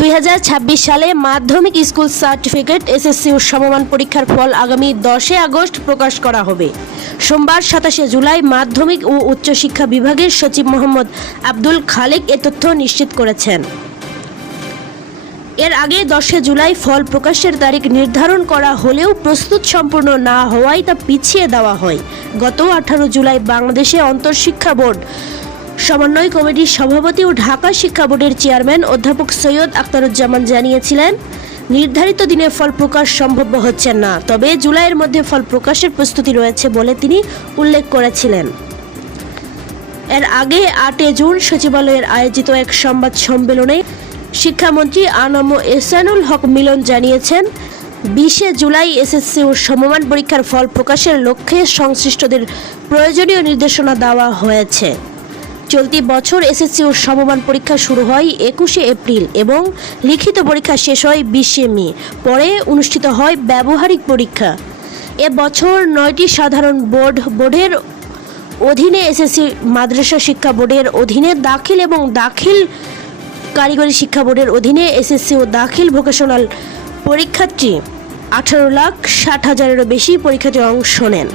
2026 সালে মাধ্যমিক school certificate SSC ও সমমান পরীক্ষার ফল আগামী 10 আগস্ট প্রকাশ করা হবে। সোমবার 27 জুলাই মাধ্যমিক ও উচ্চশিক্ষা বিভাগের সচিব মোহাম্মদ আব্দুল খালেক এ তথ্য নিশ্চিত করেছেন। এর আগে 10 জুলাই ফল প্রকাশের তারিখ নির্ধারণ করা হলেও প্রস্তুত সম্পূর্ণ না হওয়ায় তা পিছিয়ে দেওয়া হয়। গত 18 জুলাই বাংলাদেশে আন্তঃশিক্ষা বোর্ড সমন্বয় কমিটির সভাপতি ও ঢাকা শিক্ষা বোর্ডের চেয়ারম্যান অধ্যাপক সৈয়দ আখতারুজ্জামান জানিয়েছিলেন, নির্ধারিত দিনে ফল প্রকাশ সম্ভব হচ্ছে না, তবে জুলাইয়ের মধ্যে ফল প্রকাশের প্রস্তুতি রয়েছে বলে তিনি উল্লেখ করেছিলেন। এর আগে 8 জুন সচিবালয়ের আয়োজিত এক সংবাদ সম্মেলনে শিক্ষামন্ত্রী আনম এহসানুল হক মিলন জানিয়েছেন, 20 জুলাই এসএসসি ও সমমান পরীক্ষার ফল প্রকাশের লক্ষ্যে সংশ্লিষ্টদের প্রয়োজনীয় নির্দেশনা দেওয়া হয়েছে। চলতি বছর এসএসসি ও সমমান পরীক্ষা শুরু হয় 21 এপ্রিল এবং লিখিত পরীক্ষা শেষ হয় 20 মে। পরে অনুষ্ঠিত হয় ব্যবহারিক পরীক্ষা। এবছর 9টি সাধারণ বোর্ডের অধীনে এসএসসি মাদ্রাসা শিক্ষা বোর্ডের অধীনে দাখিল এবং দাখিল কারিগরি শিক্ষা বোর্ডের অধীনে এসএসসি ও দাখিল ভোকেশনাল পরীক্ষার্থী 18,60,000-এরও বেশি পরীক্ষার্থী অংশ নেন।